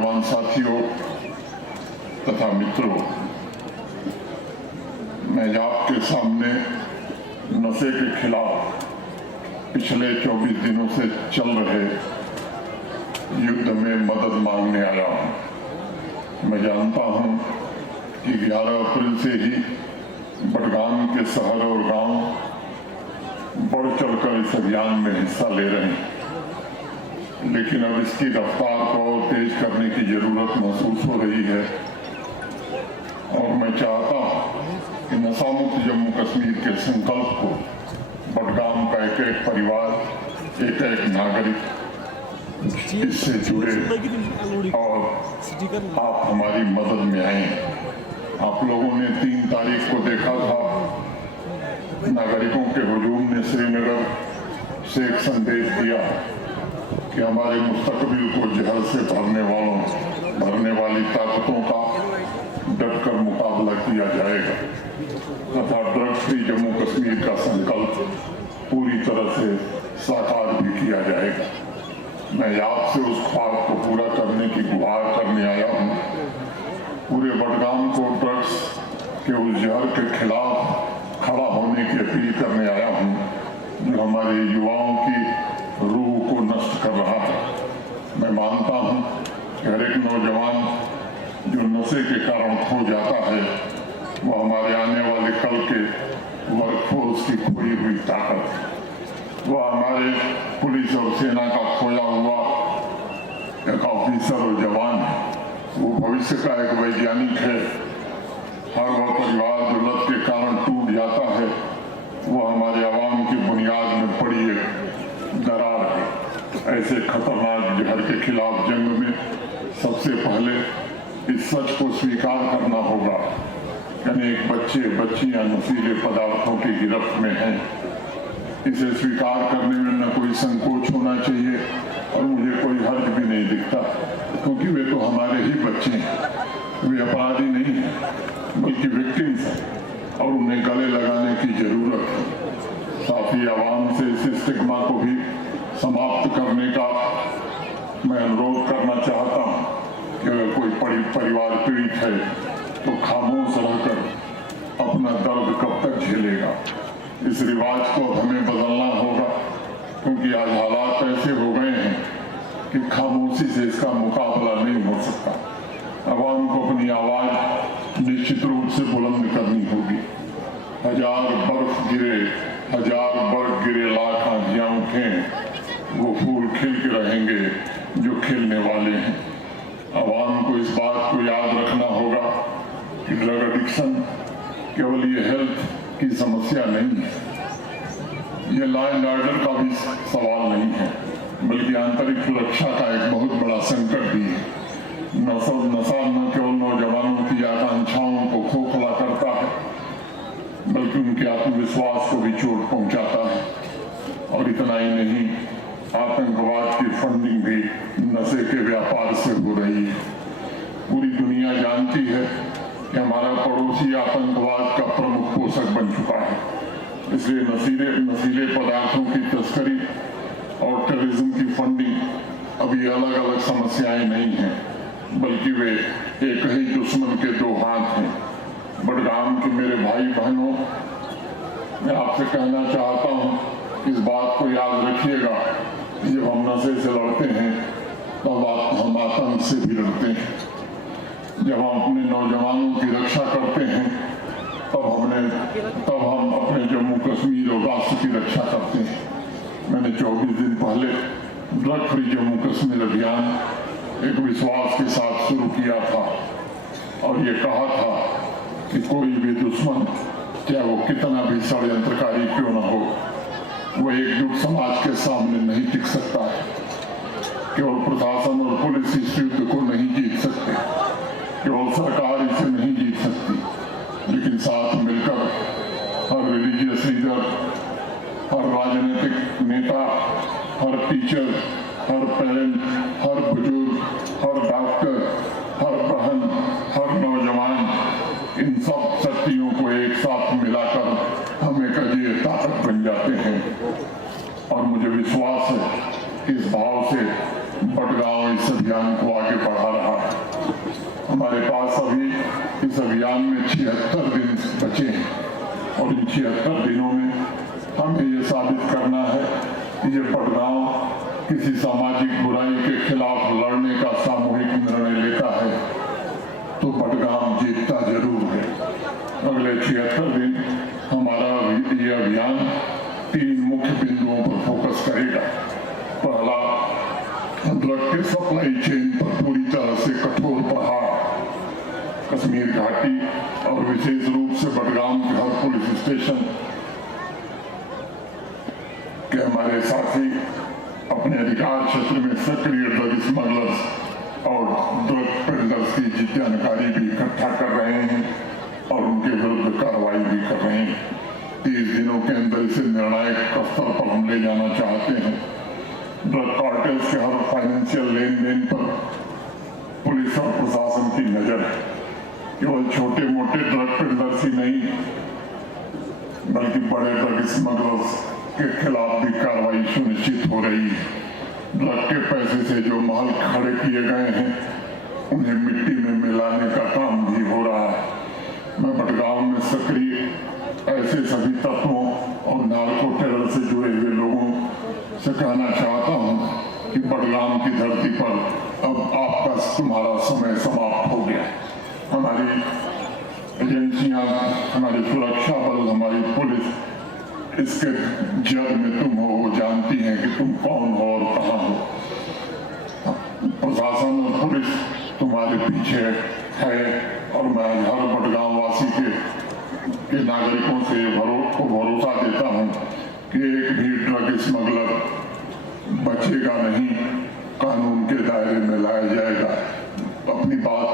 नौजवान साथियों तथा मित्रों, मैं आपके सामने नशे के खिलाफ पिछले 24 दिनों से चल रहे युद्ध में मदद मांगने आया हूं। मैं जानता हूं कि 11 अप्रैल से ही बडगाम के शहर और गांव बढ़ चढ़कर इस अभियान में हिस्सा ले रहे हैं, लेकिन अब इसकी रफ्तार को और तेज करने की जरूरत महसूस हो रही है। और मैं चाहता हूं कि नशा मुक्त जम्मू कश्मीर के संकल्प को बडगाम का एक एक परिवार, एक एक नागरिक इससे जुड़े और आप हमारी मदद में आए। आप लोगों ने 3 तारीख को देखा था, नागरिकों के हुजूम ने श्रीनगर से एक संदेश दिया कि हमारे मुस्तकबिल को जहर से भरने वाली ताकतों का डटकर मुकाबला किया जाएगा तथा ड्रग फ्री जम्मू कश्मीर का संकल्प पूरी तरह से साकार भी किया जाएगा। मैं आपसे उस ख्वाब को पूरा करने की गुहार करने आया हूँ। पूरे बडगाम को ड्रग्स के उस जहर के खिलाफ खड़ा होने की अपील करने आया हूँ जो हमारे युवाओं की रूह को नष्ट कर रहा है। मैं मानता हूँ कि हर एक नौजवान जो नशे के कारण खो जाता है वो हमारे आने वाले कल के वर्कफोर्स की खोई हुई ताकत है। वो हमारे पुलिस और सेना का खोया हुआ एक ऑफिसर और जवान है। वो भविष्य का एक वैज्ञानिक है। हर वह परिवार जो लत के कारण टूट जाता है वो हमारे आवाम की बुनियाद में पड़ी एक दरार है। ऐसे खतरनाक जहर के खिलाफ जंग में सबसे पहले इस सच को स्वीकार करना होगा कि अनेक बच्चियां नशीले पदार्थों की गिरफ्त में हैं। इसे स्वीकार करने में न कोई संकोच होना चाहिए और मुझे कोई हर्ज भी नहीं दिखता, क्योंकि वे तो हमारे ही बच्चे हैं। वे अपराधी नहीं हैं बल्कि विक्टिम्स हैं और उन्हें गले लगाने की जरूरत है। साथ ही आवाम से इस स्टिग्मा को भी समाप्त करने का मैं अनुरोध करना चाहता हूँ कि अगर कोई परिवार पीड़ित है तो खामोश रहकर अपना दर्द कब तक झेलेगा। इस रिवाज को हमें बदलना होगा, क्योंकि आज हालात ऐसे हो गए हैं कि खामोशी से इसका मुकाबला नहीं हो सकता। आवाम को अपनी आवाज निश्चित रूप से बुलंद करनी होगी। हजार बर्फ गिरे लाख आंधियां उठें, वो फूल खिल के रहेंगे जो खिलने वाले हैं। आवाम को इस बात को याद रखना होगा कि ड्रग एडिक्शन केवल ये हेल्थ की समस्या नहीं है, ये लॉ एंड ऑर्डर का भी सवाल नहीं है, बल्कि आंतरिक सुरक्षा का एक बहुत बड़ा संकट भी है। नशा न केवल नौजवानों की आकांक्षाओं को खोखला करता है, बल्कि उनके आत्मविश्वास को भी चोट पहुंचाता है। और इतना ही नहीं, आतंकवाद की फंडिंग भी नशे के व्यापार से हो रही है। पूरी दुनिया जानती है कि हमारा पड़ोसी आतंकवाद का प्रमुख पोषक बन चुका है। इसलिए नशीले पदार्थों की तस्करी और टेररिज्म की फंडिंग अभी अलग अलग समस्याएं नहीं हैं, बल्कि वे एक ही दुश्मन के 2 हाथ हैं। बडगाम के मेरे भाई बहनों, मैं आपसे कहना चाहता हूं, इस बात को याद रखिएगा, जब हम नशे से लड़ते हैं तो हम आतंक से भी लड़ते हैं। जब हम अपने नौजवानों की रक्षा करते हैं तब हम अपने जम्मू कश्मीर और राष्ट्र की रक्षा करते हैं। मैंने 24 दिन पहले ड्रग फ्री जम्मू कश्मीर अभियान एक विश्वास के साथ शुरू किया था और ये कहा था कि कोई भी दुश्मन, चाहे वो कितना भी षड्यंत्रकारी क्यों न हो, वो एकजुट समाज के सामने नहीं टिक सकता है। केवल प्रशासन और पुलिस इस युद्ध को नहीं जीत सकते, केवल सरकार इसे नहीं जीत सकती, लेकिन साथ मिलकर हर रिलीजियस लीडर, हर राजनीतिक नेता, हर टीचर, हर पेरेंट, हर बुजुर्ग, हर डॉक्टर, हर बहन, हर नौजवान, इन सब शक्तियों को एक साथ मिलाकर हम एक अजेय ताकत बन जाते हैं। और मुझे विश्वास है कि इस भाव से बडगाम इस अभियान को आगे बढ़ा रहा है। हमारे पास अभी इस अभियान में 76 दिन बचे हैं और इन 76 दिनों में हमें ये साबित करना है कि ये बड़गांव किसी सामाजिक बुराई के खिलाफ लड़ने का सामूहिक निर्णय लेता है तो बड़गांव जीतता जरूर है। अगले 76 दिन हमारा ये अभियान 3 मुख्य बिंदुओं पर फोकस करेगा। पहला, ड्रग के सप्लाई चेन पर पूरी तरह से कठोर प्रहार। कश्मीर घाटी और विशेष रूप से बड़गाम के हर पुलिस स्टेशन के हमारे साथी अपने अधिकार क्षेत्र में सक्रिय ड्रग स्मगलर्स और ड्रग पेडलर्स की जानकारी भी इकट्ठा कर रहे हैं और उनके विरुद्ध कार्रवाई भी कर रहे हैं। 30 दिनों के अंदर इसे निर्णायक स्तर पर हम ले जाना चाहते हैं। ड्रग कार्टेल्स के हर फाइनेंशियल लेन देन पर पुलिस और प्रशासन की नजर है। केवल छोटे मोटे ड्रग पेडलर्स ही नहीं बल्कि बड़े ड्रग स्मगलर्स के खिलाफ भी कार्रवाई सुनिश्चित हो रही है। ड्रग के पैसे से जो महल खड़े किए गए हैं उन्हें मिट्टी में मिलाने का काम भी हो रहा है। मैं बड़गांव में सक्रिय ऐसे सभी तत्वों और नार्को टेरर से जुड़े हुए लोगों से कहना चाहता हूं कि बड़गाम की धरती पर अब आपका तुम्हारा समय समाप्त हो गया। हमारी एजेंसियां, हमारी सुरक्षा बल, हमारी पुलिस इसके जग में तुम हो, वो जानती हैं कि तुम कौन हो और कहां हो। प्रशासन और पुलिस तुम्हारे पीछे है और मैं हर बड़गांव वासी के नागरिकों से भरोसा देता हूं कि एक भी ड्रग स्मगलर बचेगा नहीं, कानून के दायरे में लाया जाएगा। अपनी बात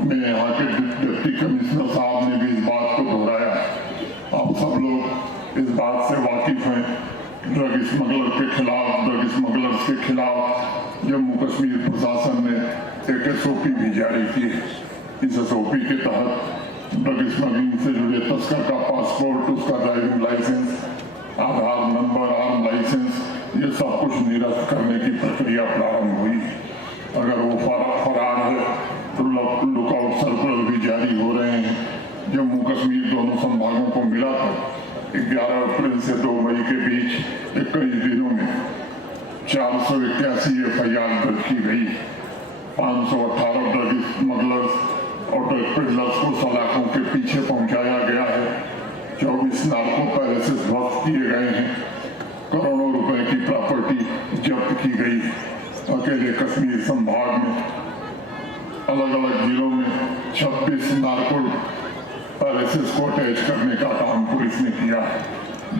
में यहाँ के डिप्टी कमिश्नर साहब ने भी इस बात को दोहराया। आप सब लोग इस बात से वाकिफ हैं, ड्रग स्मगलर्स के खिलाफ जम्मू कश्मीर प्रशासन ने एक SOP भी जारी की है। इस SOP के तहत ड्रग स्मगलिंग से जुड़े तस्कर का पासपोर्ट, उसका ड्राइविंग लाइसेंस, आधार नंबर, आर्म लाइसेंस, ये सब कुछ निरस्त करने की प्रक्रिया प्रारंभ हुई। अगर वो फरार है तो लुकआउट सर्कुलर भी जारी हो रहे हैं। जम्मू कश्मीर दोनों संभागों को मिलाकर 11 अप्रैल से 2 मई के बीच 21 दिनों में 481 FIR दर्ज की गई। 518 ड्रग स्मगलर्स और ड्रग पेडलर्स को सलाखों के पीछे पहुंचाया गया है। 24 नार्को पैलेसेस ध्वस्त किए गए हैं। करोड़ों रुपए की प्रॉपर्टी जब्त की गई। अकेले कश्मीर संभाग में अलग अलग जिलों में 26 नार्को पैलेसेस को अटैच करने का काम पुलिस ने किया।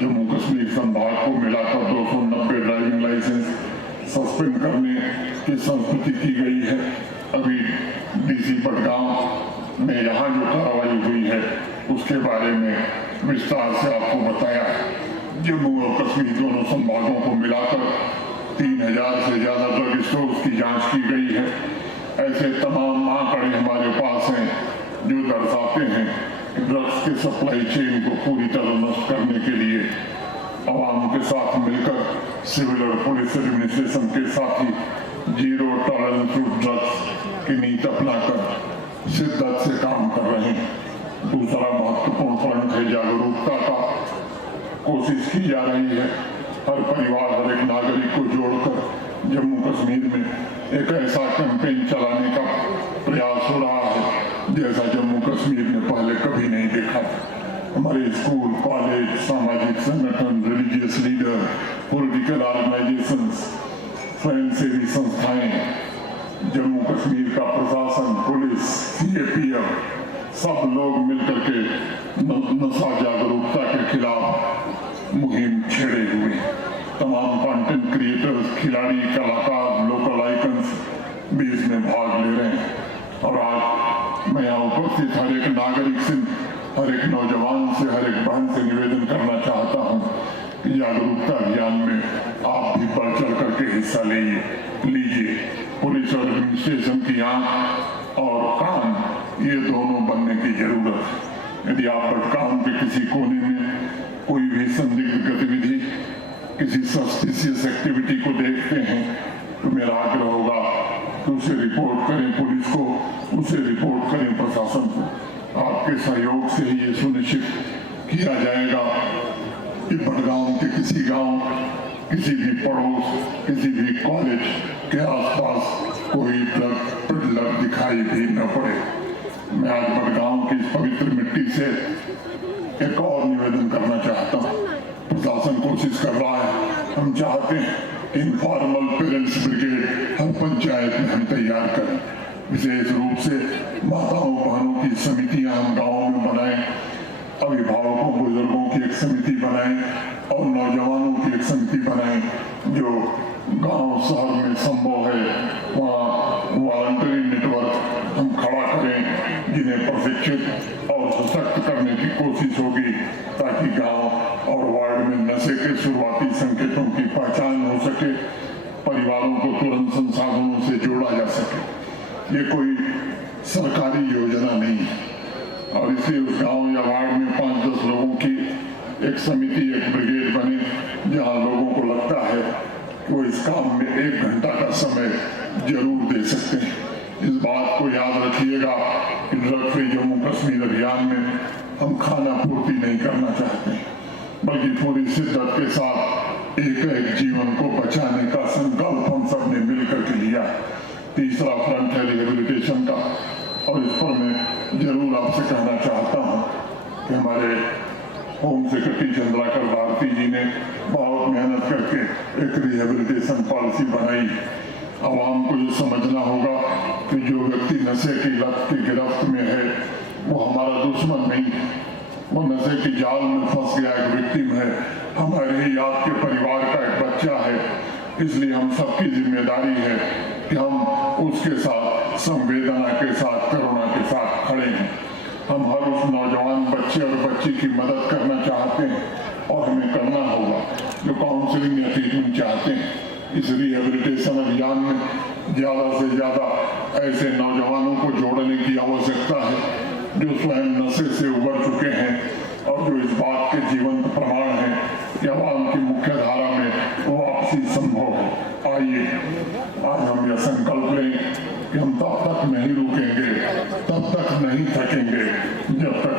जम्मू कश्मीर संभाग को मिलाकर 290 ड्राइविंग लाइसेंस सस्पेंड करने की संस्कृति की गई है। अभी DC बड़गांव में यहाँ जो कार्रवाई हुई है उसके बारे में विस्तार से आपको बताया। जम्मू और कश्मीर दोनों संभागों को मिलाकर 3000 से ज्यादा ड्रग स्टोर्स की जांच की गई है। ऐसे तमाम आंकड़े हमारे पास हैं जो दर्शाते हैं कि ड्रग्स के सप्लाई चेन को पूरी तरह नष्ट करने के लिए आवाम के साथ मिलकर सिविल और पुलिस एडमिनिस्ट्रेशन के साथ ही जीरो टॉलरेंस टू ड्रग्स की नीति अपनाकर शिद्दत से काम कर रहे हैं। दूसरा महत्वपूर्ण फ्रंट है जागरूकता का। कोशिश की जा रही है हर परिवार, हर एक नागरिक को जोड़कर जम्मू कश्मीर में एक ऐसा कैंपेन चलाने का प्रयास हो रहा है जैसा जम्मू कश्मीर में पहले कभी नहीं देखा। हमारे स्कूल, कॉलेज, सामाजिक संगठन, रिलीजियस लीडर, पॉलिटिकल ऑर्गेनाइजेशंस, स्वयंसेवी संस्थाएं, जम्मू कश्मीर का प्रशासन, पुलिस, CAPF सब लोग मिलकर के नशा जागरूकता के खिलाफ मुहिम छेड़े हुए। तमाम कंटेंट क्रिएटर्स, खिलाड़ी, कलाकार, लोकल आइकन्स भी इसमें भाग ले रहे हैं। और आज मैं यहाँ उपस्थित हर एक नागरिक से, हर एक नौजवान से, हर एक बहन से निवेदन करना चाहता हूँ कि जागरूकता अभियान में आप भी बढ़ चढ़ करके हिस्सा लीजिए। पुलिस और एडमिनिस्ट्रेशन की आंख और कान ये दोनों बनने की जरूरत है। यदि आप बड़गाम के किसी कोने में कोई भी संदिग्ध गतिविधि, किसी सस्पिशियस एक्टिविटी को देखते हैं तो मेरा आग्रह होगा कि उसे रिपोर्ट करें पुलिस को, उसे रिपोर्ट करें प्रशासन को। आपके सहयोग से ही ये सुनिश्चित किया जाएगा कि बड़गांव के किसी गांव, किसी भी पड़ोस, किसी भी कॉलेज के आसपास कोई ड्रग दिखाई भी न पड़े। मैं आज बड़गांव की इस पवित्र मिट्टी से एक और निवेदन करना चाहता हूँ। प्रशासन कोशिश कर रहा है, हम चाहते हैं इनफॉर्मल पेरेंट्स ब्रिगेड हर पंचायत में हम तैयार करें। विशेष रूप से माताओं बहनों की समितियां हम गाँव में बनाएं, अभिभावकों बुजुर्गों की एक समिति बनाएं और नौजवानों की एक समिति बनाएं। जो गांव शहर में संभव है वहाँ वॉलंटरी नेटवर्क हम खड़ा करें, जिन्हें प्रशिक्षित और सशक्त करने की कोशिश होगी, ताकि गांव और वार्ड में नशे के शुरुआती संकेतों की पहचान हो सके, परिवारों को तुरंत संसाधनों से जोड़ा जा सके। ये कोई सरकारी योजना नहीं है और इसलिए उस गांव या वार्ड में 5-10 लोगों की एक समिति, एक ब्रिगेड बने, जहां लोगों को लगता है कि वो इस काम में 1 घंटा का समय जरूर दे सकते हैं। इस बात को याद रखिएगा कि ड्रग फ्री जम्मू कश्मीर अभियान में हम खाना पूर्ति नहीं करना चाहते, बल्कि पूरी शिद्दत के साथ एक जीवन को बचाने का संकल्प हम सब ने मिलकर के लिया। तीसरा फ्रंट है रिहेबिलिटेशन का, और इस पर मैं जरूर आपसे कहना चाहता हूँ कि हमारे होम सेक्रेटरी चंद्राकर भारती जी ने बहुत मेहनत करके एक रिहेबिलिटेशन पॉलिसी बनाई। आवाम को ये समझना होगा कि जो व्यक्ति नशे की लत की गिरफ्त में है वो हमारा दुश्मन नहीं, वो नशे की जाल में फंस गया एक विक्टिम है, हमारे ही आपके परिवार का एक बच्चा है। इसलिए हम सबकी जिम्मेदारी है कि हम उसके साथ संवेदना के साथ, करुणा के साथ खड़े हैं। हम हर उस नौजवान बच्चे और बच्ची की मदद करना चाहते हैं और हमें करना होगा जो काउंसलिंग या ट्रीटमेंट चाहते हैं। इस रिहेबिलिटेशन अभियान में ज़्यादा से ज़्यादा ऐसे नौजवानों को जोड़ने की आवश्यकता है जो स्वयं नशे से उबर चुके हैं और जो इस बात के जीवंत प्रमाण हैं कि आवाम की मुख्य धारा में वापसी संभव है। आइए आज हम यह संकल्प लें कि हम तब तक नहीं रुकेंगे, तब तक नहीं थकेंगे, जब तक